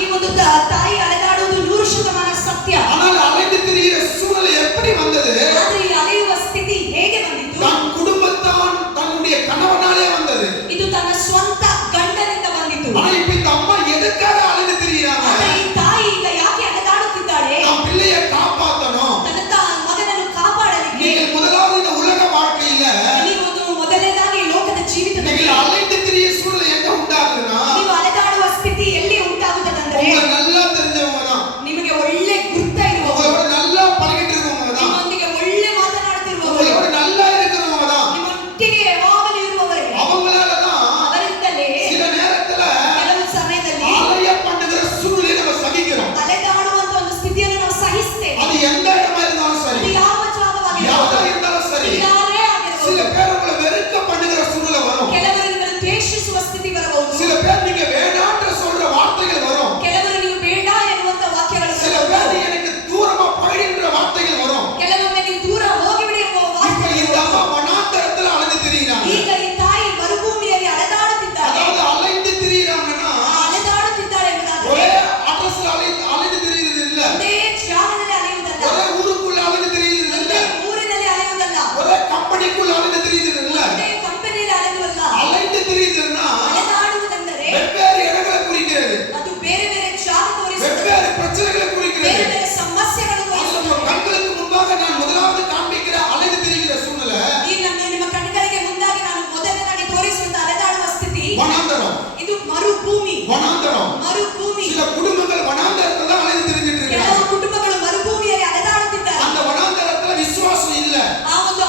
ಈ ಒಂದು ತಾಯಿ ಅಲೆದಾಡುವುದು 100% ಸತ್ಯ. ஆனால் அலைந்து திரிகிற சூழ்நிலை எப்படி வந்தது? ಆದರೆ ಈ ಅಲೆಯುವ ಸ್ಥಿತಿ ಹೇಗೆ ಬಂದಿತು? தன் குடும்பத்தான் தன்னுடைய கணவனாலே வந்தது. ಇದು ತನ್ನ ಸ್ವಂತ ಗಂಡನಿಂದ ಬಂದಿತು. ஆனால் இப்ப இந்த அம்மா எதற்காக அலைந்து திரிகிறாங்க? ಈ ತಾಯಿ ಈಗ ಯಾಕೆ ಅಲೆದಾಡುತ್ತಿದ್ದಾಳೆ? தன் பிள்ளையை காப்பாத்தணும். ತನ್ನ ಮಗನನ್ನು ಕಾಪಾಡಲಿಕ್ಕೆ. நீங்கள் முதலாவது இந்த உலக வாழ்க்கையில ನೀವು ಮೊದಲನೇದಾಗಿ ಲೋಕದ ಜೀವಿತದಲ್ಲಿ நீங்கள் அலைந்து திரிய சூழ்நிலை எங்க உண்டாகுதுன்னா ನೀವು ಅಲೆದಾಡುವ ಸ್ಥಿತಿ ಎಲ್ಲಿ ಉಂಟಾಗುತ್ತದಂದ್ರೆ உங்களுக்கு நல்லா தெரிஞ்சவங்க தான், ನಿಮಗೆ ಒಳ್ಳೆ ಗುರ್ತ ಇರುವವರು, உங்களோட நல்லா பழகிட்டு இருக்கவங்க தான், ನಿಮ್ಮೊಂದಿಗೆ ಒಳ್ಳೆ ಮಾತನಾಡುತ್ತಿರುವವರು, உங்களோட நல்லா இருக்கிறவங்க தான், ನಿಮ್ಮೊಟ್ಟಿಗೆ ಯಾವಾಗಲೂ ಇರುವವರೇ. அவங்களால தான் ಅವರಿಂದಲೇ சில நேரத்துல ಕೆಲವು ಸಮಯದಲ್ಲಿ அலைய பண்ணுகிற சூழ்நிலை நம்ம சகிக்கிறோம். ಅಲೆದಾಡುವಂತ ಒಂದು ಸ್ಥಿತಿಯನ್ನು ನಾವು ಸಹಿಸ್ತೇವೆ. அது எந்த இடமா இருந்தாலும் சரி, ಅದು ಯಾವ ಜಾಗವಾಗಿ யாரா இருந்தாலும் சரி, ಯಾರೇ சில ಆಗಿರಬಹುದು. பேர் உங்களை வெறுக்க பண்ணுகிற சூழ்நிலை வரும். ಕೆಲವರು ನಿಮ್ಮನ್ನು ದ್ವೇಷಿಸುವ ಸ್ಥಿತಿ ಬರಬಹುದು. சில பேர் நீங்க வேண்டாம்னு சொல்ற வார்த்தைகள் வரும். ಕೆಲವರು ನೀವು ಬೇಡ ಎನ್ನುವಂತ ವಾಕ್ಯಗಳು சில ಬರಬಹುದು. பேர் எனக்கு தூரமா போயிடுன்ற வார்த்தைகள் வரும். ಕೆಲವೊಮ್ಮೆ ನೀವು ದೂರ ಹೋಗಿಬಿಡಿ ಎನ್ನುವ இப்ப ವಾಕ್ಯಗಳು இந்த அம்மா ಬರಬಹುದು. வனாந்தரத்துல அலைந்து திரிகிறாங்க. ಈಗ ಈ ತಾಯಿ ಮರುಭೂಮಿಯಲ್ಲಿ ಅಲೆದಾಡುತ್ತಿದ್ದಾಳೆ. அதாவது அலைந்து திரிகிறாங்கன்னா ಅಲೆದಾಡುತ್ತಿದ್ದಾಳೆ ಎಂಬುದಾದರೆ ஒரೇ அட்ரஸ்ல அலைந்து திரிகிறது இல்ல, ಒಂದೇ ಜಾಗದಲ್ಲಿ ಅಲೆಯುವುದಲ್ಲ, ஒரே ஊருக்குள்ள அலைந்து திரிகிறது இல்ல, ಒಂದೇ ಊರಿನಲ್ಲಿ ಅಲೆಯುವುದಲ್ಲ, ஒரே கம்பெனிக்குள்ள அலைந்து திரிகிறது இல்ல. ಒಂದೇ ಕಂಪನಿಯಲ್ಲಿ ಅಲೆಯುವುದಲ್ಲ. அலைந்து திரிகிறதுன்னா ಅಲೆದಾಡುವುದೆಂದರೆ வெவ்வேறு இடங்களை குறிக்கிறது, ಅದು ಬೇರೆ ಬೇರೆ ಜಾಗ ತೋರಿಸುತ್ತದೆ, வெவ்வேறு பிரச்சனைகளை ಬೇರೆ குறிக்கிறது. ಬೇರೆ ಸಮಸ್ಯೆಗಳು அது ತೋರಿಸುತ್ತದೆ. நம்ம கண்களுக்கு முன்பாக நான் முதலாவது காண்பிக்கிற அலைந்து திரிகிற சூழ்நிலை ಈ ನಿಮ್ಮ ಕಣ್ಣುಗಳಿಗೆ ಮುಂದಾಗಿ ನಾನು ಮೊದಲನೇದಾಗಿ ತೋರಿಸುವಂತ ಅಲೆದಾಡುವ ಸ್ಥಿತಿ வனாந்தரம். ಇದು ಮರುಭೂಮಿ. வனாந்தரம். ಮರುಭೂಮಿ. சில குடும்பங்கள் வனாந்தரத்துல தான் அலைந்து திரிஞ்சிட்டு இருக்காங்க. ಕೆಲವು ಕುಟುಂಬಗಳು ಮರುಭೂಮಿಯಲ್ಲಿ ಅಲೆದಾಡುತ್ತಿದ್ದಾರೆ. அந்த வனாந்தரத்துல விசுவாசம் இல்ல, ಆ ಒಂದು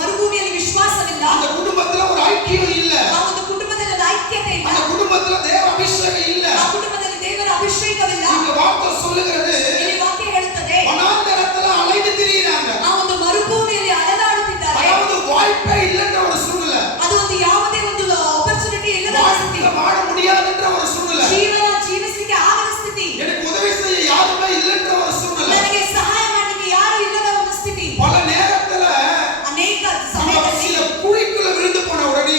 ಮರುಭೂಮಿಯಲ್ಲಿ ವಿಶ್ವಾಸವಿಲ್ಲ, அந்த குடும்பத்துல ஒரு ஐக்கியம் இல்ல, ಆ ಒಂದು ಕುಟುಂಬದಲ್ಲಿ ಒಂದು ಐಕ್ಯತೆ ಇಲ್ಲ, அந்த குடும்பத்துல தேவ அபிஷேகம் இல்ல. ಆ ಕುಟುಂಬದಲ್ಲಿ ದೇವರ ಅಭಿಷೇಕವಿಲ್ಲ. இந்த வார்த்தை சொல்லுகிறது ಇಲ್ಲಿ ವಾಕ್ಯ ಹೇಳುತ್ತದೆ வனாந்தரத்துல அலைந்து திரிகிறாங்க. ಆ ಒಂದು ಮರುಭೂಮಿಯಲ್ಲಿ ಅಲೆದಾಡುತ್ತಿದ್ದಾರೆ. அதாவது வாய்ப்பே இல்லைன்ற ஒரு சூழ்நிலை, ಅದು ಒಂದು ಯಾವುದೇ ಒಂದು ಆಪರ್ಚುನಿಟಿ ಇಲ್ಲದ ಸ್ಥಿತಿ, வாழ்க்கை வாழ முடியாதுன்ற ஒரு சூழ்நிலை, ಜೀವನ ಜೀವಿಸಲಿಕ್ಕೆ ಆಗದ ಸ್ಥಿತಿ, எனக்கு உதவி செய்ய யாருமே இல்லைன்ற ஒரு சூழ்நிலை. ನನಗೆ ಸಹಾಯ ಮಾಡಲಿಕ್ಕೆ ಯಾರು ಇಲ್ಲದ ಒಂದು ಸ್ಥಿತಿ. பல நேரத்துல ಅನೇಕ நம்ம ಸಮಯದಲ್ಲಿ சில குழிக்குள்ள விழுந்து போன உடனே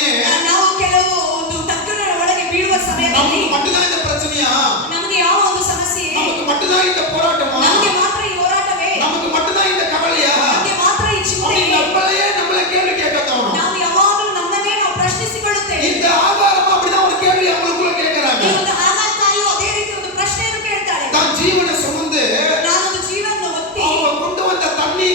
ನಾವು ಕೆಲವು ಒಂದು ತಗ್ಗಿನ ಒಳಗೆ ಬೀಳುವ ಸಮಯದಲ್ಲಿ நமக்கு மட்டும்தான் இந்த பிரச்சனையா, ನಮಗೆ ಯಾವ ಒಂದು ಸಮಸ್ಯೆ, நமக்கு மட்டும்தான் இந்த போராட்டமா, ನಮಗೆ ಮಾತ್ರ ಈ ಹೋರಾಟವೇ, நமக்கு மட்டும்தான் இந்த கவலையா, ನಮಗೆ ಮಾತ್ರ ಈ ಚಿಂತೆ, நம்மளே கேள்வி கேட்க தோணும். ನಾವು ಯಾವಾಗಲೂ ನಮ್ಮನ್ನೇ ನಾವು ಪ್ರಶ್ನಿಸಿಕೊಳ್ಳುತ್ತೇವೆ. இந்த ஆகாரம் அப்படிதான் ஒரு கேள்வி அவங்களுக்குள்ள கேட்கிறாங்க. ಈ ಒಂದು ಹಾಗಾಲ್ ತಾಯಿಯು ಅದೇ ರೀತಿ ಒಂದು ಪ್ರಶ್ನೆಯನ್ನು ಕೇಳ್ತಾಳೆ. தான் ஜீவனை சுமந்து ನಾನೊಂದು ಜೀವನವನ್ನು ಒತ್ತಿ அவங்க கொண்டு வந்த தண்ணி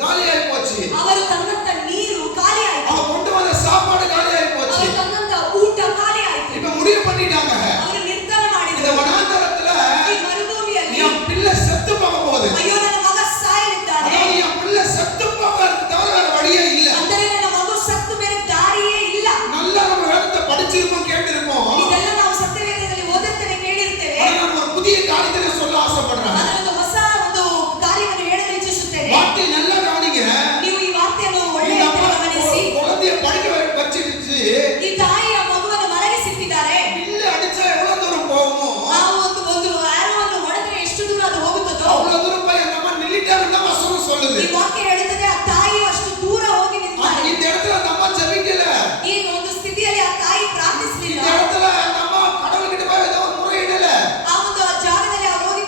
காலியாகி போச்சு, ಅವರು ತನ್ನಂತ ನೀರು ಖಾಲಿ ಆಯ್ತು, அவங்க கொண்டு வந்த சாப்பாடு காலியாகி போச்சு. ಅವರು ತನ್ನಂತ ಊಟ ಖಾಲಿ ಆಯ್ತು. இப்ப முடிவு பண்ணிட்டாங்க, ಅವರು ನಿರ್ಧಾರ இந்த ಮಾಡಿದರು, வனாந்தரத்துல ಈ ಮರುಭೂಮಿಯಲ್ಲಿ என் பிள்ளை செத்து போக போகுது, ಅಯ್ಯೋ ನನ್ನ ಮಗ ಸಾಯಲಿದ್ದಾನೆ, அதாவது என் பிள்ளை செத்து போகிறதுக்கு தவிர வேற வழியே இல்ல. ಅಂದರೆ ನನ್ನ ಮಗು ಸತ್ತು ಬೇರೆ ದಾರಿಯೇ ಇಲ್ಲ. நல்லா நம்ம வேதத்தை படிச்சிருப்போம், கேட்டிருப்போம். ಇದೆಲ್ಲ ನಾವು ಸತ್ಯವೇದದಲ್ಲಿ ಓದುತ್ತೇವೆ, ಕೇಳಿರ್ತೇವೆ. ஆனா நான் ஒரு புதிய காரியத்தை நான் சொல்ல ஆசைப்படுறேன். ಅದರ ಒಂದು ಹೊಸ ಒಂದು ಕಾರ್ಯವನ್ನು ಹೇಳಲು ಇಚ್ಛಿಸುತ್ತೇನೆ. வார்த்தையை நல்லா கவனிங்க. ನೀವು ಈ ವಾರ್ತೆಯನ್ನು இந்த ಒಳ್ಳೆಯ அம்மா ಗಮನಿಸಿ. குழந்தைய படிக்க வச்சிருச்சு, ಈ ತಾಯಿಯ ಮಗುವನ್ನು ಮಲಗಿಸಿಟ್ಟಿದ್ದಾರೆ. பிள்ளை அடிச்சா எவ்வளவு தூரம் போகுமோ ನಾವು ಒಂದು ಒಂದು ಆರೋವನ್ನು ಹೊಡೆದ್ರೆ ಎಷ್ಟು ದೂರ ಅದು ಹೋಗುತ್ತದೋ அவ்வளவு தூரம் போய் அந்த அம்மா நில்லிட்டாருன்னு தான் வசனம் சொல்லுது. ಈ ವಾಕ್ಯ ಹೇಳುತ್ತದೆ ಆ ತಾಯಿಯು ಅಷ್ಟು ದೂರ ಹೋಗಿ ನಿಂತಾಳೆ. இந்த இடத்துல அந்த அம்மா ஜெபிக்கல, ಈ ಒಂದು ಸ್ಥಿತಿಯಲ್ಲಿ ಆ ತಾಯಿ ಪ್ರಾರ್ಥಿಸಲಿಲ್ಲ. இந்த இடத்துல அந்த அம்மா கடவுள்கிட்ட போய் ஏதோ ஒரு முறையிடல. ಆ ಒಂದು ಜಾಗದಲ್ಲಿ ಅವರು ಹೋಗಿ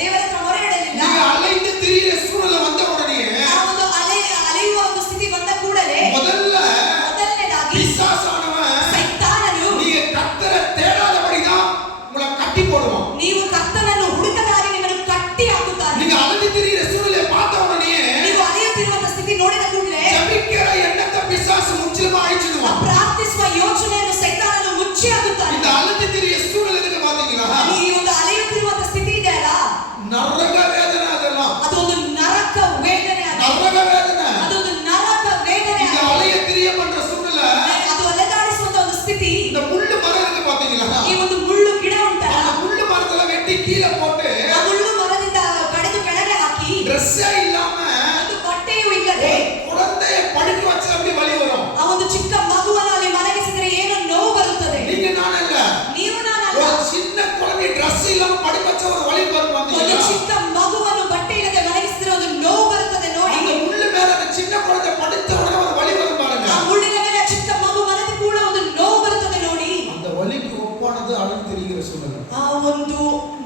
ದೇವರ ಹತ್ರ ಮೊರೆ ಇಡಲಿಲ್ಲ. நீங்க அலைந்து திரியிற சூழ்நிலை வந்த உடனே ಆ ಒಂದು ಅಲೆಯುವ ಒಂದು ಸ್ಥಿತಿ ಬಂದ ಕೂಡಲೇ ಮೊದಲನೇದಾಗಿ பிசாசானவன் ಸೈತಾನನು நீங்க கர்த்தரை தேடாதபடிதான் உங்களை கட்டி போடுவான். ನೀವು ಕರ್ತನನ್ನು ಹುಡುಕದಾಗಿ ನಿಮ್ಮನ್ನು ಕಟ್ಟಿ ಹಾಕುತ್ತಾನೆ. நீங்க அலைந்து திரியிற சூழ்நிலையை பார்த்த உடனே ನೀವು ಅಲೆಯುತ್ತಿರುವಂತ ಸ್ಥಿತಿ ನೋಡಿದ ಕೂಡಲೇ ஜெபிக்கிற எண்ணத்தை பிசாசு முற்றிலுமா அழிச்சிடுவான். ಪ್ರಾರ್ಥಿಸುವ ಯೋಚನೆಯನ್ನು ಸೈತಾನನು ಮುಚ್ಚಿ ಹಾಕುತ್ತಾನೆ. இந்த அலைந்து திரிய சூழ்நிலை இருக்கு பாத்தீங்களா, ಈ ಒಂದು ಅಲೆಯುತ್ತಿರುವಂತ ಸ್ಥಿತಿ ಇದೆ ಅಲ್ಲ, நரக வேதனை, அதெல்லாம் ಅದೊಂದು ನರಕ ವೇದನೆ, நரக வேதனை. ಅದೊಂದು ನರಕ ವೇದನೆ, இந்த அலைய திரிய பண்ற சூழ்நிலை, ಅದು ಅಲೆದಾಡಿಸುವಂತ ಒಂದು ಸ್ಥಿತಿ. இந்த முள்ளு மரம் இருக்கு பாத்தீங்களா, ಈ ಒಂದು ಮುಳ್ಳು ಗಿಡ ಉಂಟಲ್ಲ, அந்த முள்ளு மரத்துல வெட்டி கீழே போட்டு ಆ ಮುಳ್ಳು ಮರದಿಂದ ಕಡಿದು ಕೆಳಗೆ ಹಾಕಿ ட்ரெஸ்ஸே இல்லாம ಒಂದು ಬಟ್ಟೆಯೂ ಇಲ್ಲದೆ குழந்தைய படுக்க வச்சு அப்படி வலி வரும். ಆ ಒಂದು ಚಿಕ್ಕ ಮಗುವನ್ನು ಅಲ್ಲಿ ಮಲಗಿಸಿದರೆ ಏನು ನೋವು ಬರುತ್ತದೆ. நீங்க நானல்ல, ನೀವು ನಾನಲ್ಲ, ஒரு சின்ன குழந்தை ட்ரெஸ் இல்லாம படுக்க வச்ச ஒரு வலி வரும் ಒಂದು பாத்தீங்களா, ಚಿಕ್ಕ ಮಗುವನ್ನು ಬಟ್ಟೆ ಇಲ್ಲದೆ ಮಲಗಿಸಿದರೆ ಒಂದು ನೋವು ಬರುತ್ತದೆ ನೋಡಿ. அந்த முள்ளு மேல அந்த சின்ன குழந்தை படுத்த உடனே ஒரு வலி வரும் பாருங்க. ಆ ಮುಳ್ಳಿನ ಮೇಲೆ ಚಿಕ್ಕ ಮಗು ಮಲಗಿ ಕೂಡ ಒಂದು ನೋವು ಬರುತ್ತದೆ ನೋಡಿ. அந்த வலிக்கு ஒப்பானது அலைந்து திரிகிற சூழ்நிலை. ಆ ಒಂದು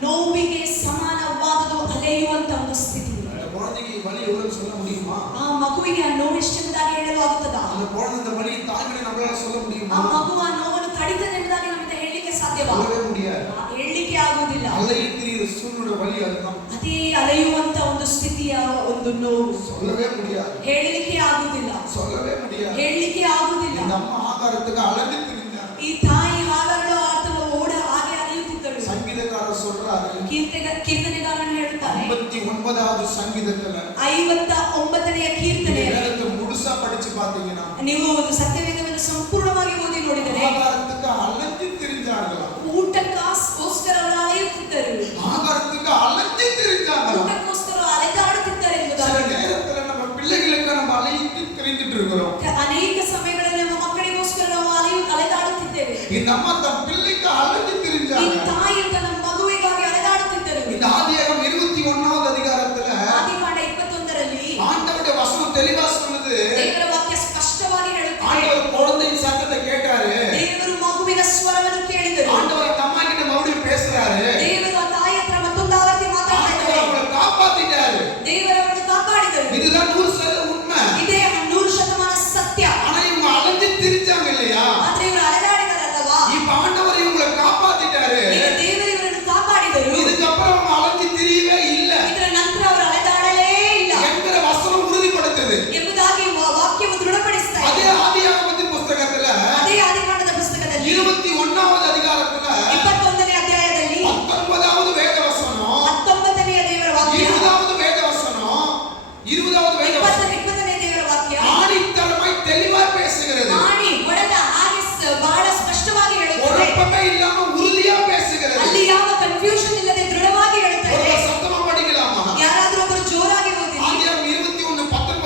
ನೋವಿಗೆ ಸಮಾನವಾದದು ಅಲೆಯುವಂತ ಒಂದು ಸ್ಥಿತಿ. அந்த குழந்தைக்கு வலி எவ்வளவு சொல்ல முடியுமா? ಆ ಮಗುವಿಗೆ ಆ ನೋವು ಎಷ್ಟೆಂಬುದಾಗಿ ಹೇಳಲು ಆಗುತ್ತದಾ? அந்த குழந்தை அந்த வலி தாய்மொழி நம்மளால சொல்ல ಆ முடியுமா? ಮಗು ಆ ನೋವನ್ನು ತಡಿತದೆ ಎಂಬುದಾಗಿ ನಮ್ಮಿಂದ ಹೇಳಲಿಕ್ಕೆ ಸಾಧ್ಯವಾ? சொல்லவே முடியாது. ಹೇಳಲಿಕ್ಕೆ ಆಗುವುದಿಲ್ಲ. அலையை திரிகிற சூழ்நிலை வலி அதுதான். ಅದೇ ಅಲೆಯುವಂತ ಒಂದು ಸ್ಥಿತಿಯ ಒಂದು ನೋವು சொல்லவே முடியாது. ಹೇಳಲಿಕ್ಕೆ ಆಗುವುದಿಲ್ಲ. சொல்லவே முடியாது. ಹೇಳಲಿಕ್ಕೆ ಆಗುವುದಿಲ್ಲ. நம்ம ஆகாரத்துக்கு அலைந்து திரிந்தார். ಈ ತಾಯಿ ಹಾಲರಳು ಆತನ ಓಡ ಹಾಗೆ ಅಲೆಯುತ್ತಿದ್ದಳು. ಸಂಗೀತಗಾರರು சொல்றாரு, ಕೀರ್ತನೆಗಾರನು ಹೇಳುತ್ತಾರೆ 59வது சங்கீதத்துல 59ನೇ ಕೀರ್ತನೆ வேதத்தை முழுசா படிச்சு பாத்தீங்கன்னா ನೀವು ಒಂದು ಸತ್ಯವೇದವನ್ನು ಸಂಪೂರ್ಣವಾಗಿ ಓದಿ ನೋಡಿದರೆ ஆகாரத்துக்கு அலைந்து திரிந்தார்களாம். ಊಟಕ್ಕಾಗಿ